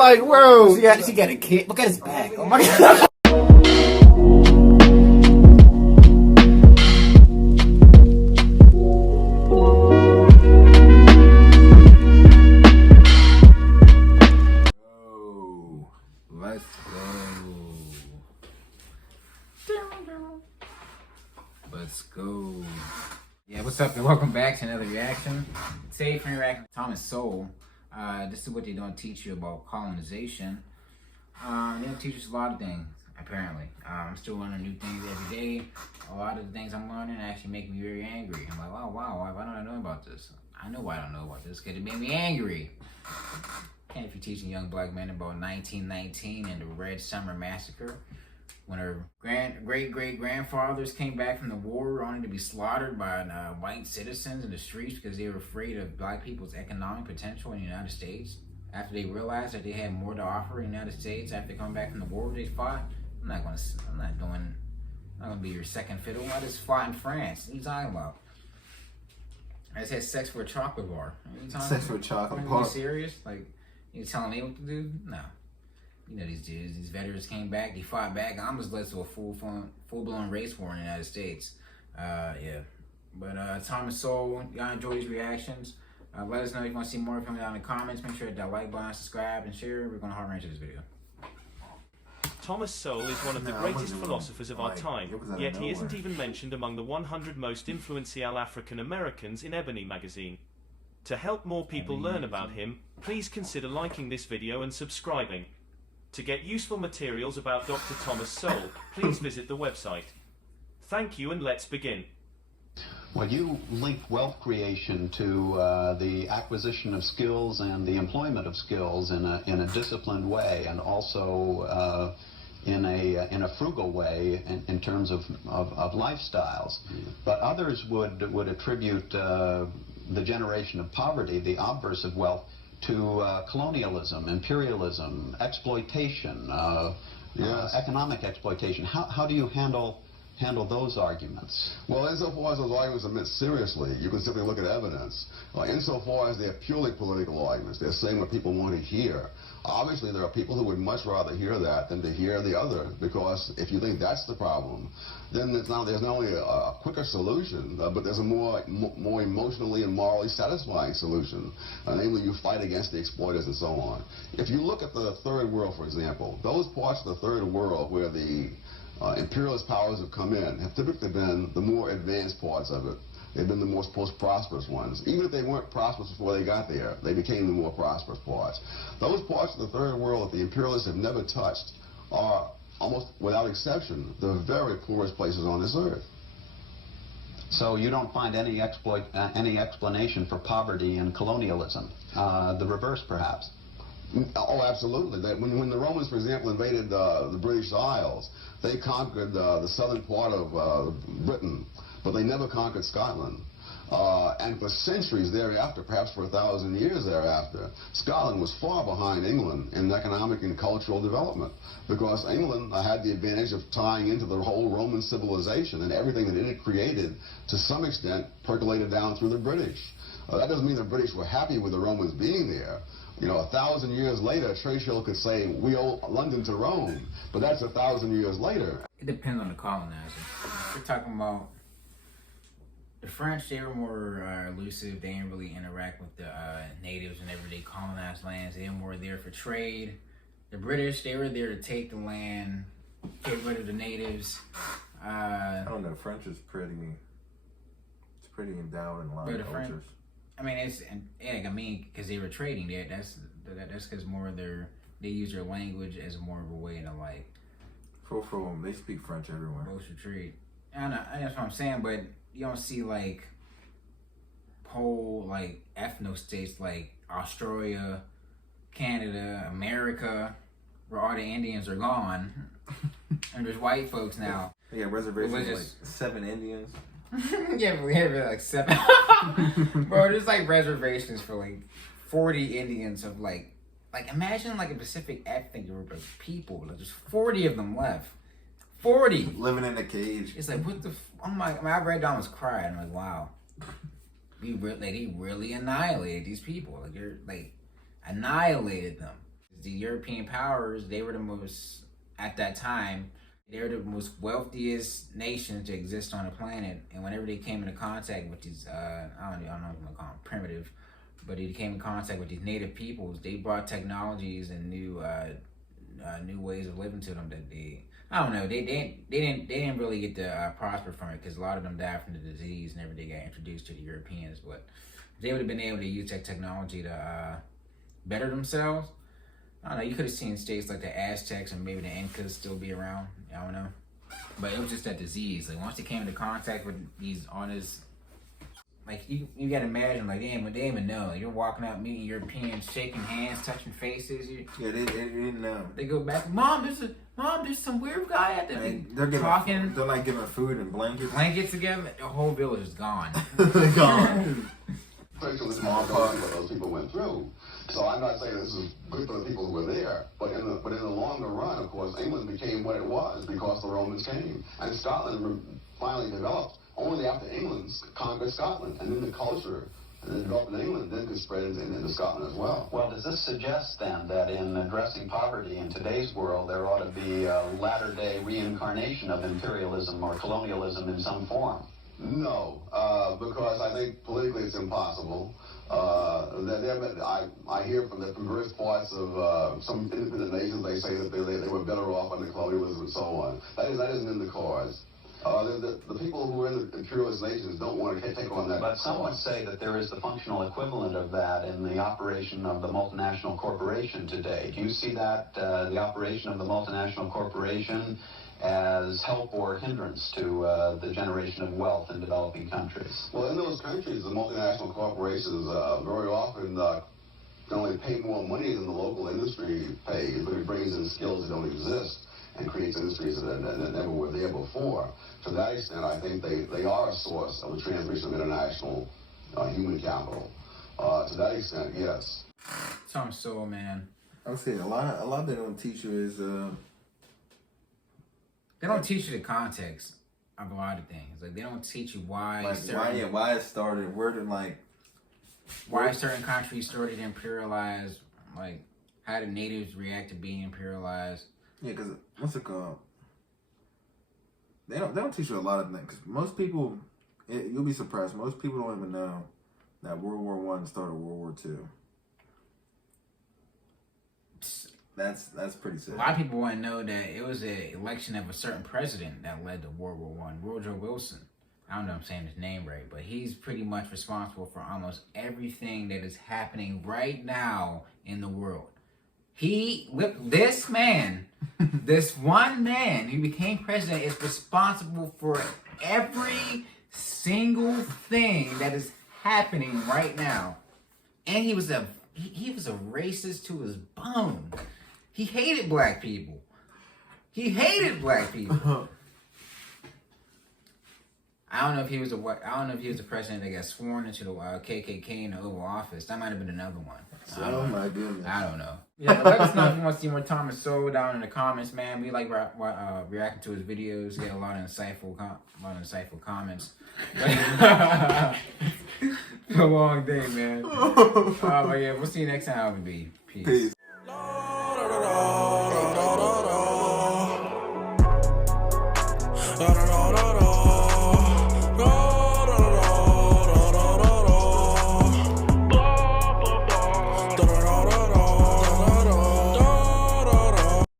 like, bro. She got a kid. Look at his back. Oh my god. Let's go. Let's go. Yeah, what's up and welcome back to another reaction. Today from reacting to Thomas Sowell. This is what they don't teach you about colonization. They don't teach us a lot of things, apparently. I'm still learning new things every day. A lot of the things I'm learning actually make me very angry. I'm like, wow, why don't I know about this? I know why I don't know about this, because it made me angry. And if you're teaching young black men about 1919 and the Red Summer Massacre, when her great-great-grandfathers came back from the war only to be slaughtered by white citizens in the streets because they were afraid of black people's economic potential in the United States, after they realized that they had more to offer in the United States after coming back from the war they fought. I'm not gonna be your second fiddle. I just fought in France. What are you talking about? I just had sex for a chocolate bar. Sex for a chocolate bar. Are you serious? Like, you telling me what to do? No. You know these dudes, these veterans came back, they fought back. I almost led to a full-blown race war in the United States. Yeah. But Thomas Sowell, y'all enjoy these reactions. Let us know if you want to see more of him down in the comments. Make sure to hit that like button, subscribe, and share. We're going to hard range this video. Thomas Sowell is one of the greatest philosophers of our time, yet he isn't even mentioned among the 100 most influential African Americans in Ebony magazine. To help more people learn about him, please consider liking this video and subscribing. To get useful materials about Dr. Thomas Sowell, please visit the website. Thank you, and let's begin. Well, you link wealth creation to the acquisition of skills and the employment of skills in a disciplined way, and also in a frugal way in terms of lifestyles. But others would attribute the generation of poverty, the obverse of wealth, to colonialism, imperialism, exploitation, economic exploitation. How do you handle those arguments? Well, insofar as those arguments are meant seriously, you can simply look at evidence. Insofar as they're purely political arguments, they're saying what people want to hear. Obviously, there are people who would much rather hear that than to hear the other, because if you think that's the problem, then there's not only a quicker solution, but there's a more emotionally and morally satisfying solution. Namely, you fight against the exploiters and so on. If you look at the Third World, for example, those parts of the Third World where the imperialist powers have come in have typically been the more advanced parts of it. They've been the most prosperous ones. Even if they weren't prosperous before they got there, they became the more prosperous parts. Those parts of the Third World that the imperialists have never touched are, almost without exception, the very poorest places on this earth. So you don't find any explanation for poverty and colonialism? The reverse, perhaps? Oh, absolutely. When the Romans, for example, invaded the British Isles, they conquered the southern part of Britain, but they never conquered Scotland. And for centuries thereafter, perhaps for 1,000 years thereafter, Scotland was far behind England in economic and cultural development, because England had the advantage of tying into the whole Roman civilization, and everything that it had created, to some extent, percolated down through the British. That doesn't mean the British were happy with the Romans being there. You know, 1,000 years later, Churchill could say, we owe London to Rome, but that's 1,000 years later. It depends on the colonizer. We're talking about the French. They were more elusive. They didn't really interact with the natives and everyday colonized lands. They were more there for trade. The British, they were there to take the land, get rid of the natives. I don't know. French is pretty endowed in a lot of cultures. I mean, because they were trading there. That's because more of they use their language as more of a way to like. They speak French everywhere. Most trade. I know, that's what I'm saying, but you don't see like whole like ethno states like Australia, Canada, America, where all the Indians are gone, and there's white folks now. Yeah, reservations like 7 Indians. Yeah, we have like 7. Bro, there's like reservations for like 40 Indians of like imagine like a Pacific ethnic group of people. Like there's 40 of them left. 40 living in a cage. It's like, what the? I read down, I was crying. I'm like, wow, he really annihilated these people. Like, you're like annihilated them. The European powers, they were the most, at that time, they were the most wealthiest nations to exist on the planet. And whenever they came into contact with these, I don't know if I'm gonna call them primitive, but they came in contact with these native peoples, they brought technologies and new ways of living to them that I don't know, they didn't really get to prosper from it, because a lot of them died from the disease and everything got introduced to the Europeans. But if they would have been able to use that technology to better themselves, I don't know, you could have seen states like the Aztecs and maybe the Incas still be around. I don't know. But it was just that disease. Like, once they came into contact with these artists, like, you gotta imagine, like, they didn't even know. Like, you're walking out, meeting Europeans, shaking hands, touching faces. They didn't know. They go back, Mom, there's some weird guy out there. They're talking. They're like giving food and blankets. Blankets together. The whole village is gone. They're gone. Smallpox, what those people went through. So I'm not saying this is good for the people who were there, but in the longer run, of course, England became what it was because the Romans came, and Scotland finally developed only after England conquered Scotland, and then the culture that developed in England then could spread into Scotland as well. Well, does this suggest then that in addressing poverty in today's world, there ought to be a latter-day reincarnation of imperialism or colonialism in some form? No, because I think politically it's impossible. I hear from various parts of some independent nations, they say that they were better off under colonialism and so on. That isn't in the cards. The people who are in the imperialist nations don't want to take on that. But some would say that there is the functional equivalent of that in the operation of the multinational corporation today. Do you see that, the operation of the multinational corporation, as help or hindrance to the generation of wealth in developing countries? Well, in those countries, the multinational corporations very often not only pay more money than the local industry pays, but it brings in skills that don't exist and creates industries that never were there before. To that extent, I think they are a source of the transmission of international human capital. To that extent, yes. Tom Sowell, man. I would say a lot they don't teach you is they don't teach you the context of a lot of things. Like, they don't teach you why why it started, why certain countries started to imperialize, like how the natives react to being imperialized. Yeah, because what's it called? They don't teach you a lot of things. 'Cause most people, you'll be surprised. Most people don't even know that World War I started World War II. That's pretty sad. A lot of people want to know that it was an election of a certain president that led to World War I, Woodrow Wilson. I don't know if I'm saying his name right, but he's pretty much responsible for almost everything that is happening right now in the world. This man, this one man who became president is responsible for every single thing that is happening right now. And he was a racist to his bone. He hated black people. I don't know if he was a president that got sworn into the KKK in the Oval Office. That might have been another one. So my goodness. I don't know. Yeah, let us know if you want to see more Thomas Sowell down in the comments, man. We like reacting to his videos. Get a lot of insightful comments. It's a long day, man. But yeah, we'll see you next time, LBB. Peace.